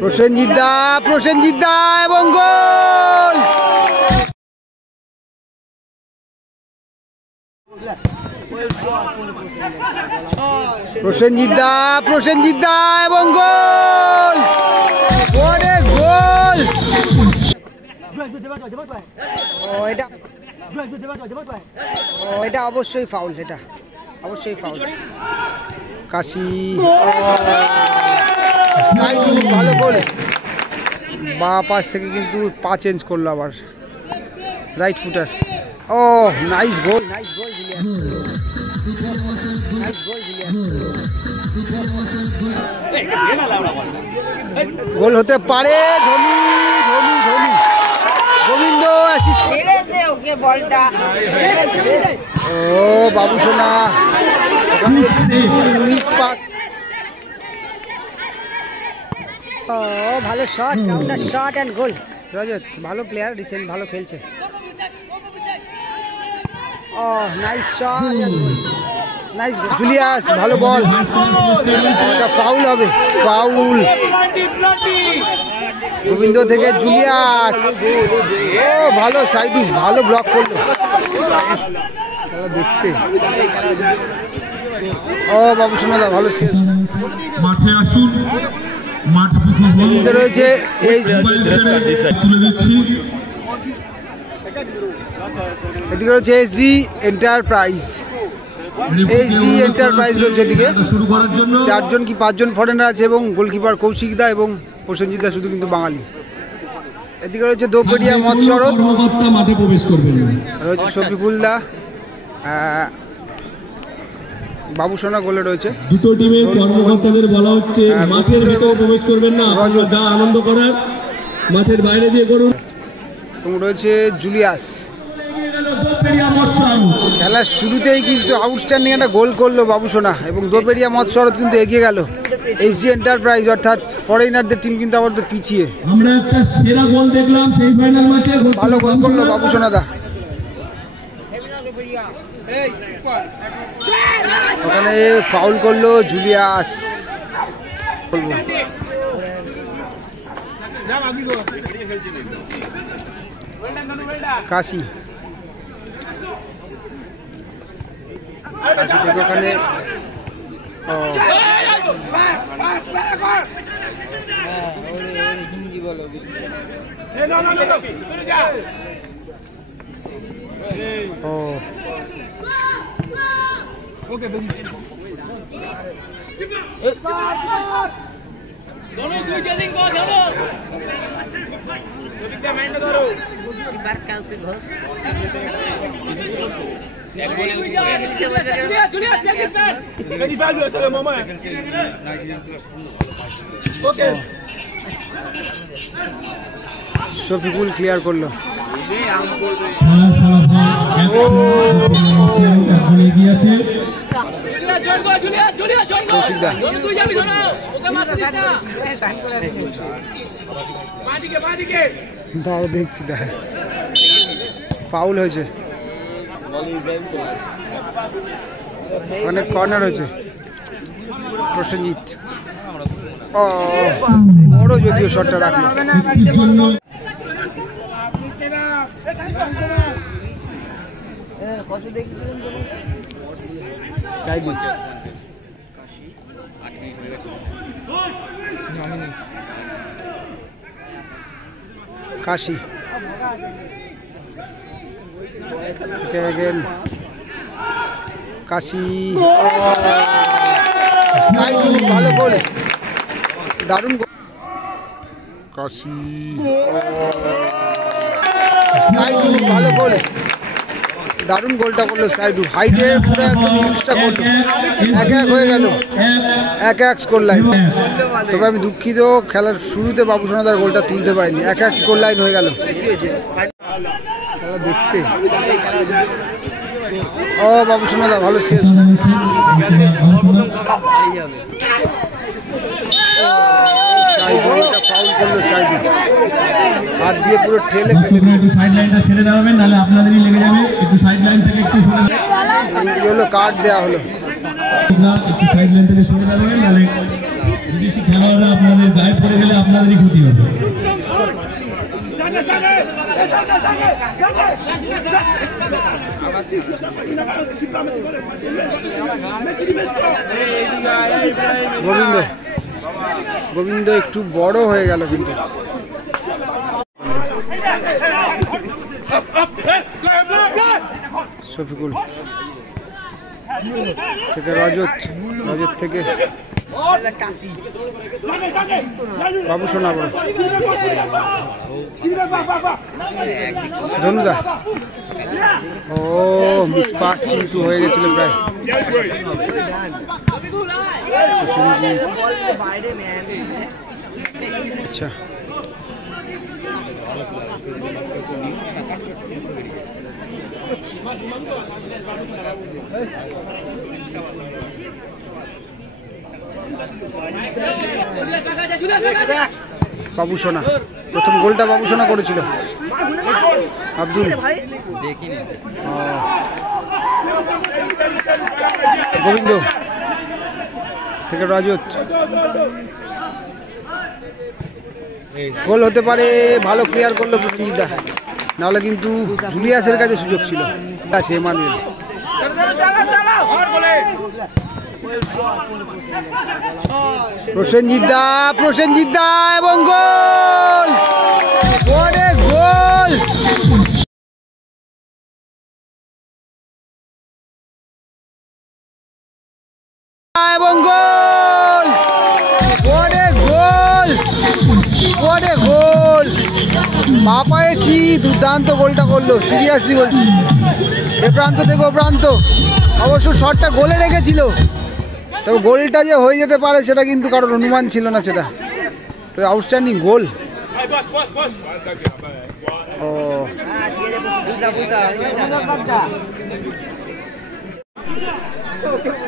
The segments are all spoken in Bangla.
প্রসেনজিৎ দা এবং গোল। প্রসেনজিৎ দা এবং গোল। অনেক গোল। এটা অবশ্যই ফাউল, এটা অবশ্যই ফাউল। কাশি ভালো গোল। বা পাশ থেকে কিন্তু পা চেঞ্জ করলো আবার, রাইট ফুটার। ও নাইস গোল, নাইস গোল, গোল হতে পারে। ধোনি ধোনি ধোনি গোবিন্দ অ্যাসিস্ট। ও বাবু সোনা, ও ভালো শট, কাউন্টার শট এন্ড গোল। রজত ভালো প্লেয়ার, রিসেন্ট ভালো খেলছে। ও নাইস শট, নাইস জুলিয়াস, ভালো বল। এটা ফাউল হবে, ফাউল। গোবিন্দ থেকে জুলিয়াস, ও ভালো সাইডু, ভালো ব্লক করলো দেখতে। ও বাবু সোনাদা ভালো সেভ। মাঠে আসুন, মাঠ রয়েছে এদিকে রয়েছে এসজি এন্টারপ্রাইজ। এসজি এন্টারপ্রাইজ রয়েছে এদিকে। 4জন কি 5জন ফরেনার আছে এবং গোলকিপার কৌশিক দা এবং প্রসেনজিৎ দা শুধু কিন্তু বাঙালি। এদিকে রয়েছে দোপেড়িয়া মৎসরত, মাঠে প্রবেশ করবেন। রয়েছে শফিকুল দা, বাবু সোনা গোলে রয়েছে। দুটো টিমের কর্মকর্তাদের বলা হচ্ছে মাঠের ভিতরে প্রবেশ করবেন না, যা আনন্দ করার মাঠের বাইরে দিয়ে করুন। এবং রয়েছে জুলিয়াস। খেলার শুরুতেই কিন্তু আউটস্ট্যান্ডিং একটা গোল করলো বাবু সোনা এবং দোপেড়িয়া মৎসরত কিন্তু এগিয়ে গেল। এসজি এন্টারপ্রাইজ অর্থাৎ ফরেনারদের টিম কিন্তু আবার তো পিছিয়ে। আমরা একটা সেরা গোল দেখলাম সেই ফাইনাল ম্যাচে, ভালো গোল করলো বাবু সোনা দা। ওখানে ফাউল করলো জুলিয়াস। কাশি থেকে ওখানে হিন্দি বলো, ও শফিকুল ক্লিয়ার করলো। দেখছি ফাউল হয়েছে, অনেক কর্নার হয়েছে। প্রসেনজিৎ বড় যদিও শটটা রাখলো। কাশি কাশি ভালো গোল, দারুণ গোল। কাশি ভালো গোল, দারুণ গোলটা করলো সাইডু। হাইটে পুরো একদম ইউজটা করলো। 1-1 হয়ে গেল, 1-1 স্কোর লাইন। তবে আমি দুঃখিত, খেলার শুরুতে বাবু সোনাদার গোলটা তুলতে পারিনি। 1-1 স্কোর লাইন হয়ে গেল। খেলা দেখতে ও বাবু সোনাদা ভালো সেভ। ফাউল করলো সাইডু, হাত দিয়ে পুরো ঠেলে ফেলে। একটু সাইড লাইনটা ছেড়ে দেওয়া হবে, নাহলে আপনাদেরই লেগে যাবে। একটু সাইড লাইন থেকে একটু সরে হলো, কার্ড দেওয়া হলো। একটু সাইড লাইন থেকে সরে দাঁড়াবেন, নাহলে বিদেশি খেলোয়াড়রা আপনাদের গায়ে পড়ে গেলে আপনাদেরই ক্ষতি হবে। গোবিন্দ একটু বড় হয়ে গেল কিন্তু। শফিকুল থেকে রজত থেকে বাবু সোনা বড় ধনুদা। ও মিস পাস কিন্তু হয়ে গেছিল প্রায়। আচ্ছা বাবু সোনা প্রথম গোলটা বাবু সোনা করেছিল। আব্দুল গোবিন্দ থেকে রজত গোল হতে পারে। ভালো ক্লিয়ার করলো প্রসেনজিৎ, নাহলে কিন্তু জুলিয়াসের কাছে সুযোগ ছিল। আছে এমানুয়েল প্রসেনজিৎ দা এবং গোল। গোল এবং গোল। গোল বাপায়ে কি দুর্দান্ত গোলটা করলো, সিরিয়াসলি বলছি। এ প্রান্ত থেকে ও প্রান্ত, অবশ্য শটটা গোলে রেখেছিল, তবে গোলটা যে হয়ে যেতে পারে সেটা কিন্তু কারোর অনুমান ছিল না সেটা। তবে আউটস্ট্যান্ডিং গোল। ও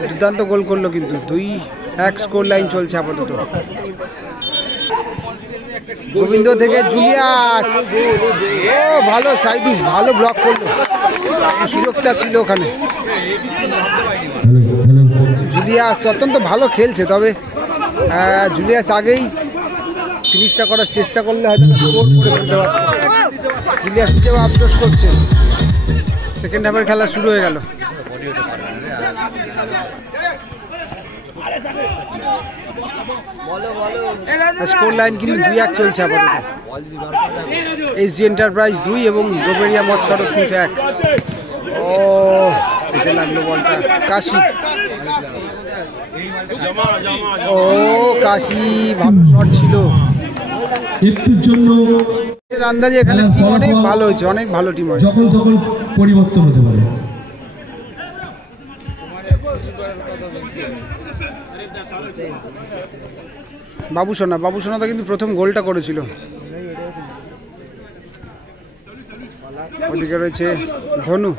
দুর্দান্ত গোল করলো কিন্তু। 2-1 স্কোর লাইন চলছে আপাতত। গোবিন্দ থেকে জুলিয়াস, ও ভালো সাইডু, ভালো ব্লক করলো, সুযোগটা ছিল ওখানে। জুলিয়াস অত্যন্ত ভালো খেলছে, তবে জুলিয়াস আগেই ফিনিশটা করার চেষ্টা করলে হয়তো স্কোর করে ফেলতে পারত। জুলিয়াস নিজেও আফসোস করছে। সেকেন্ড হাফের খেলা শুরু হয়ে গেল। স্কোর লাইন কিন্তু 2-1 চলছে আপাতত। এসজি এন্টারপ্রাইজ 2 এবং ডোবেরিয়া মৎস্যরত কিন্তু 1। ও এতে লাগলো বলটা কাশি। ও কাশি ভালো শট ছিল। একটুর জন্য আন্দাজে এখানে টিম অনেক ভালো হয়েছে, অনেক ভালো টিম হয়েছে। যখন তখন পরিবর্তন হতে পারে। বাবু সোনা কিন্তু প্রথম গোলটা করেছিল। ওদিকে রয়েছে ধনু।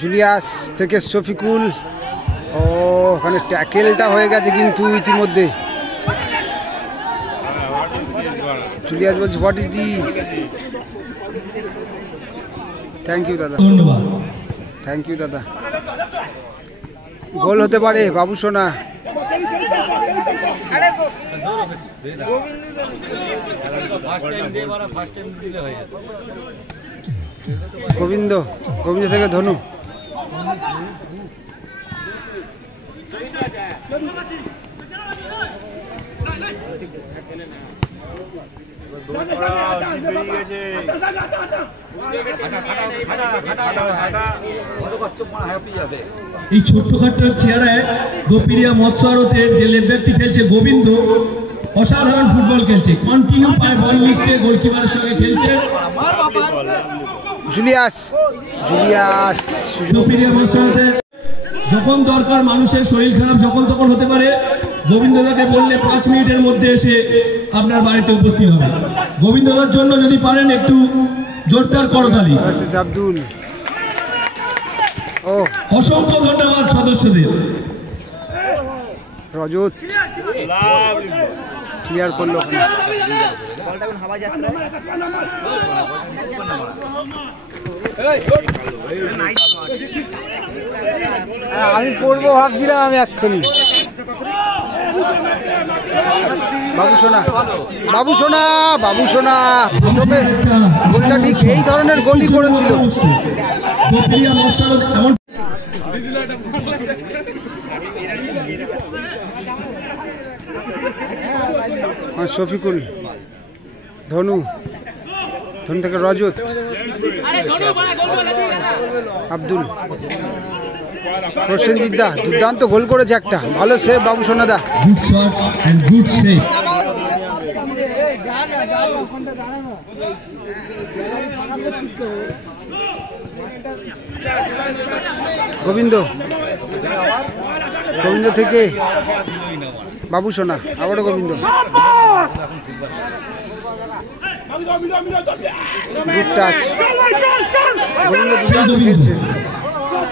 জুলিয়াস থেকে শফিকুল। ও ওখানে ট্যাকেলটা হয়ে গেছে কিন্তু ইতিমধ্যে। জুলিয়াস বলছে what is this. Thank you দাদা, ধন্যবাদ। থ্যাংক ইউ দাদা। গোল হতে পারে বাবু সোনা। গোবিন্দ থেকে ধনু। এই ছোট্টখাট্ট চেহারায় গোপিরিয়া মৎস্যরথের যে লেফট খেলছে গোবিন্দ, অসাধারণ ফুটবল খেলছে। কন্টিনিউ পায় বল লিখতে গোলকিপারের সঙ্গে খেলছে। জুলিয়াস গোপিরিয়া মৎস্যরথের যখন দরকার, মানুষের শরীর খারাপ যখন তখন হতে পারে, গোবিন্দদাকে বললে 5 মিনিটের মধ্যে এসে আপনার বাড়িতে উপস্থিত হবে। গোবিন্দদার জন্য যদি পারেন একটু জোরদার করতালি। আব্দুল, ও ও অসংখ্য ধন্যবাদ সদস্যদের। রজত ক্লিয়ার করলো ওখানে। আমি পড়বো ভাবছিলাম আমি এক্ষুনি। বাবু সোনা, বাবু সোনা, বাবু সোনা প্রথমে গোলটা ঠিক এই ধরনের গোলই করেছিল। শফিকুল, ধনু, ধনু থেকে রজত, আব্দুল, প্রসেনজিৎ দা দুর্দান্ত গোল করেছে একটা, ভালো সেভ বাবু সোনা দা। গোবিন্দ, গোবিন্দ থেকে বাবু সোনা, আবারও গোবিন্দ, গুড টাচ, গোবিন্দ দুর্দান্ত খেলছে।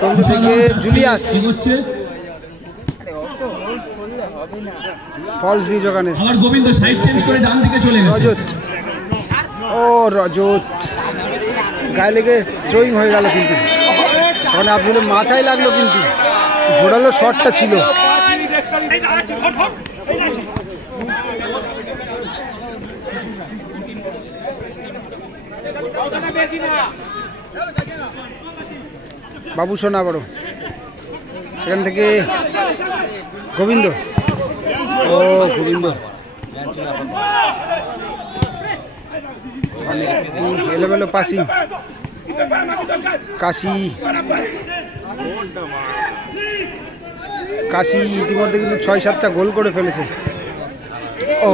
গোবিন্দ থেকে জুলিয়াস, ফলস দিয়ে ওখানে গোবিন্দ সাইড চেঞ্জ করে ডান দিকে চলে গেছে। রজত, ও রজত গায়ে লেগে থ্রোয়িং হয়ে গেল, কিন্তু ওখানে আব্দুলের মাথায় লাগলো, কিন্তু জোরালো শটটা ছিল। বাবু সোনা বড়, সেখান থেকে গোবিন্দ, ও গোবিন্দ এলোমেলো পাসিং। কাশি, কাশি ইতিমধ্যে কিন্তু 6-7টা গোল করে ফেলেছে। ও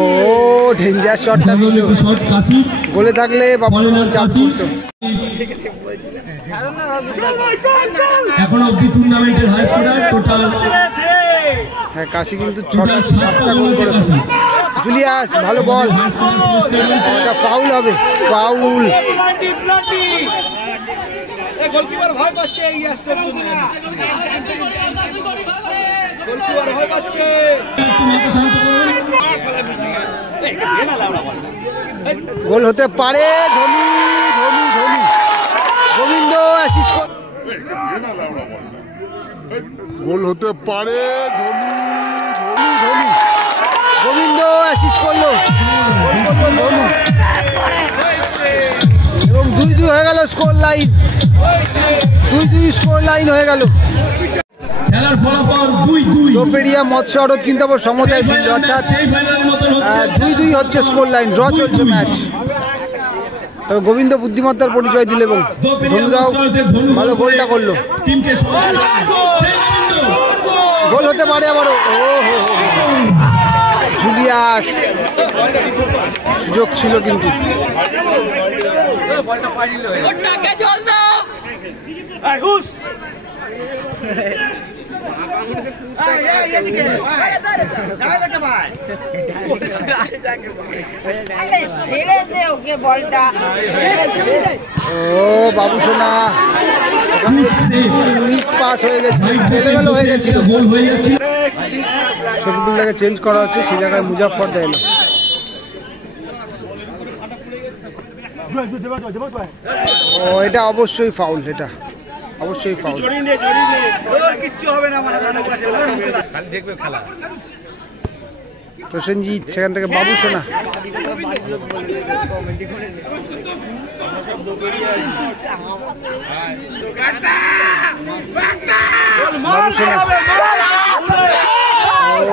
ডেঞ্জার শটটা ছিল, গোলে থাকলে বাবু চাপ করতো। এখন অবধি টুর্নামেন্টের হাই স্কোরার টোটাল। হ্যাঁ কাশি কিন্তু 6-7টা গোল করে ফেলেছে। জুলিয়াস ভালো বল, এটা ফাউল হবে, ফাউল। গোলকিপার ভয় পাচ্ছে, এই আসছে গোলকিপার ভয় পাচ্ছে। গোল হতে পারে, ধনু, ধনু, ধনু, গোবিন্দ অ্যাসিস্ট, গোল হতে পারে, ধনু, ধনু, ধনু, গোবিন্দ অ্যাসিস্ট করলো, গোল করলো ধনু, এবং 2-2 হয়ে গেল স্কোর লাইন, 2-2 স্কোর লাইন হয়ে গেল। খেলার ফলাফল 2-2। দোপেড়িয়া মৎস্য আড়ত কিন্তু আবার সমতায় ফিরল, অর্থাৎ 2-2 হচ্ছে স্কোর লাইন, ড্র চলছে ম্যাচ। তবে গোবিন্দ বুদ্ধিমত্তার পরিচয় দিল এবং ধনুদাও ভালো গোলটা করলো। গোল হতে পারে আবারও, ও জুলিয়াস, সুযোগ ছিল কিন্তু। ও বাবু সোনা মিস পাস হয়ে গেছে, এলোমেলো হয়ে গেছিল, গোল হয়ে যাচ্ছিল। শফিকুলটাকে চেঞ্জ করা হচ্ছে, সেই জায়গায় মুজাফফর দেয় না। ও এটা অবশ্যই ফাউল, এটা অবশ্যই ফাউল। কিচ্ছু হবে না, দেখবে খেলা। প্রসেনজিৎ, সেখান থেকে বাবু সোনা, বাবু সোনা,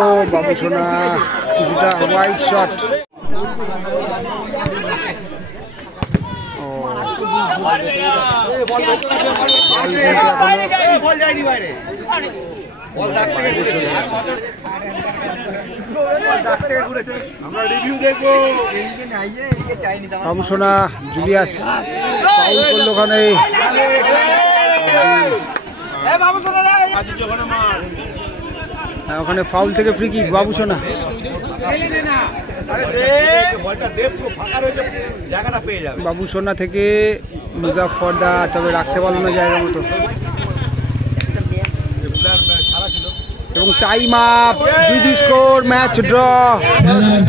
ও বাবু সোনা কিছুটা হোয়াইট শট। বল যায়নি বাইরে, বল ডাক থেকে ঘুরেছে, ডাক থেকে ঘুরেছে, আমরা রিভিউ দেখবো। বাবু সোনা, জুলিয়াস ফাউল করলো ওখানে, ওখানে ফাউল থেকে ফ্রি কিক বাবু সোনা। বাবু সোনা থেকে মুজাফফর দা, তবে রাখতে পারলো না জায়গা মতো। এবং time up, 2-2 score, match draw,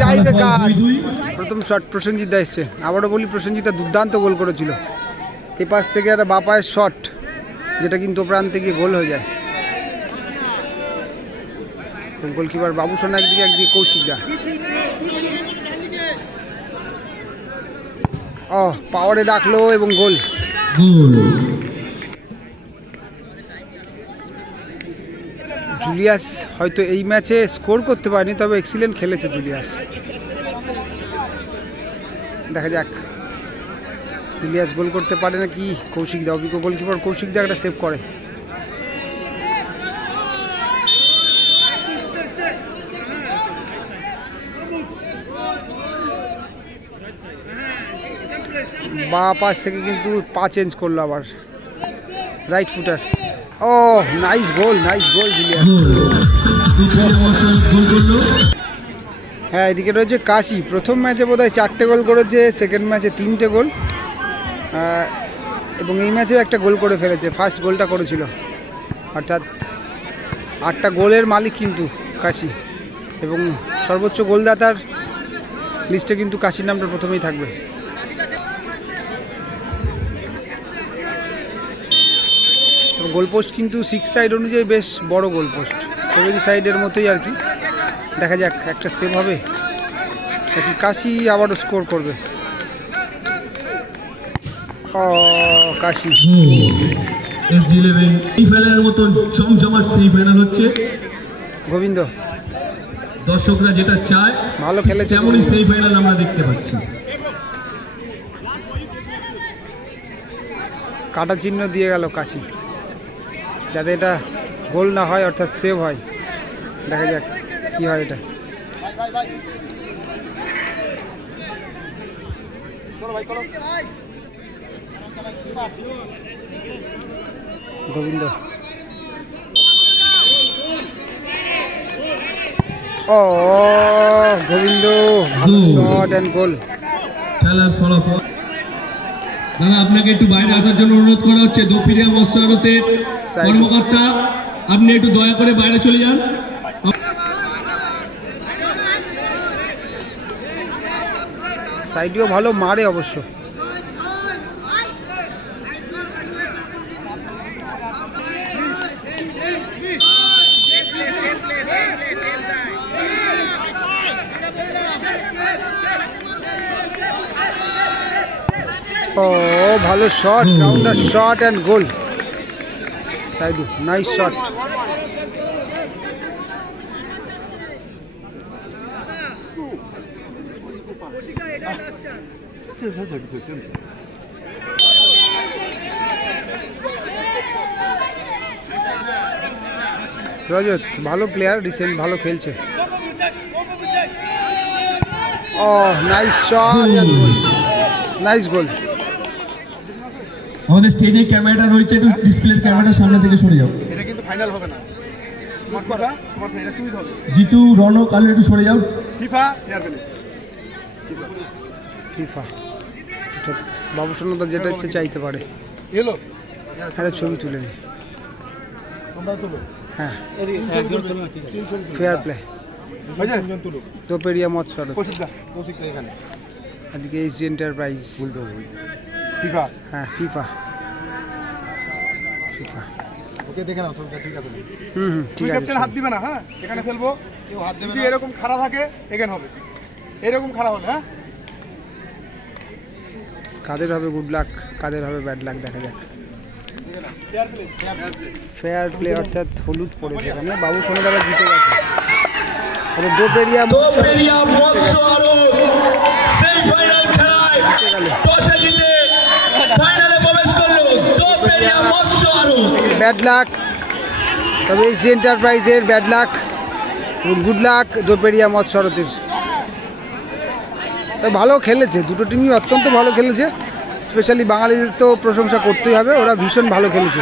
tie breaker. প্রথম শট প্রসেনজিৎ দা এসছে। আবারও বলি, প্রসেনজিৎ দা দুর্দান্ত গোল করেছিল। এ পাশ থেকে একটা বাপায়ের শট, যেটা কিন্তু প্রান্তে গিয়ে গোল হয়ে যায়। গোলকিপার বাবু সোনা একদিকে কৌশিক দা। পাওয়ারে ডাকলো এবং গোল। জুলিয়াস হয়তো এই ম্যাচে স্কোর করতে পারেনি, তবে এক্সিলেন্ট খেলেছে জুলিয়াস। দেখা যাক জুলিয়াস গোল করতে পারে না কি কৌশিক দা। অভিজ্ঞ গোলকিপার কৌশিক দা একটা সেভ করে। বা পাশ থেকে কিন্তু পা চেঞ্জ করলো আবার, right footer. Nice goal Julius. হ্যাঁ, এদিকে রয়েছে কাশি। প্রথম ম্যাচে বোধহয় 4টে গোল করেছে, সেকেন্ড ম্যাচে 3টে গোল, এবং এই ম্যাচেও একটা গোল করে ফেলেছে। ফার্স্ট গোলটা করেছিল, অর্থাৎ 8টা গোলের মালিক কিন্তু কাশি, এবং সর্বোচ্চ গোলদাতার লিস্টে কিন্তু কাশির নামটা প্রথমেই থাকবে। গোলপোস্ট কিন্তু 6 সাইড অনুযায়ী বেশ বড় গোলপোস্ট, 7 সাইডের মতোই আর কি। দেখা যাক একটা সেভ হবে নাকি কাশি আবারও স্কোর করবে। কাশি সেমিফাইনালের মতো জমজমাট সেমিফাইনাল হচ্ছে। গোবিন্দ, দর্শকরা যেটা চায় ভালো খেলেছে, তেমনই সেমিফাইনাল আমরা দেখতে পাচ্ছি। কাটা চিহ্ন দিয়ে গেল কাশি, যাতে এটা গোল না হয়, অর্থাৎ সেভ হয়। দেখা যাক কি হয় এটা। গোবিন্দ, গোবিন্দ, শট এন্ড গোল। খেলার ফলাফল। দাদা, আপনাকে একটু বাইরে আসার জন্য অনুরোধ করা হচ্ছে। দোপিরিয়া মৎস্য আড়তের কর্মকর্তা, আপনি একটু দয়া করে বাইরে চলে যান। সাইডেও ভালো মারে অবশ্য। ভালো shot, rounder shot and goal. সাইডু, নাইস শট। রজত ভালো প্লেয়ার, রিসেন্ট ভালো খেলছে। Nice shot and goal, nice goal. আমাদের স্টেজে ক্যামেরাটা রয়েছে, একটু ডিসপ্লের ক্যামেরাটার সামনে থেকে সরে যাও। এটা কিন্তু ফাইনাল হবে না, জিতু, রনক, কালু একটু সরে যাও। ফিফা বাবু সোনাদা যেটা ইচ্ছে চাইতে পারে। এলো ছবি তুলে নি। হ্যাঁ, ফেয়ার প্লে। দোপেরিয়া মৎস্য এখানে এদিকে এইচডি এন্টারপ্রাইজ। ফিফা, হ্যাঁ ফিফা। ওকে দেখে নাও ছবিটা, ঠিক আছে? ঠিক আছে। ক্যাপ্টেন হাত দিবে না, হ্যাঁ এখানে ফেলবো, কেউ হাত দেবে না। এরকম খাড়া থাকে এখানে হবে, এরকম খাড়া হলে, হ্যাঁ। কাদের হবে গুড লাক, কাদের হবে ব্যাড লাক, দেখা যাক। ফেয়ার প্লে অর্থাৎ হলুদ পড়েছে এখানে। বাবু সোনাদারা জিতে গেছে। দোপেরিয়া মৎস্য আড়ত সেমিফাইনাল খেলায় টসে জিতে ফাইনালে প্রবেশ করলো দোপেরিয়া মৎস্য আড়ত। ব্যাড লাক, তবে এইচডি এন্টারপ্রাইজের ব্যাড লাক, গুড লাক দোপেরিয়া মৎস্য আড়তের। তবে ভালো খেলেছে, দুটো টিমই অত্যন্ত ভালো খেলেছে। স্পেশালি বাঙালিদের তো প্রশংসা করতেই হবে, ওরা ভীষণ ভালো খেলেছে।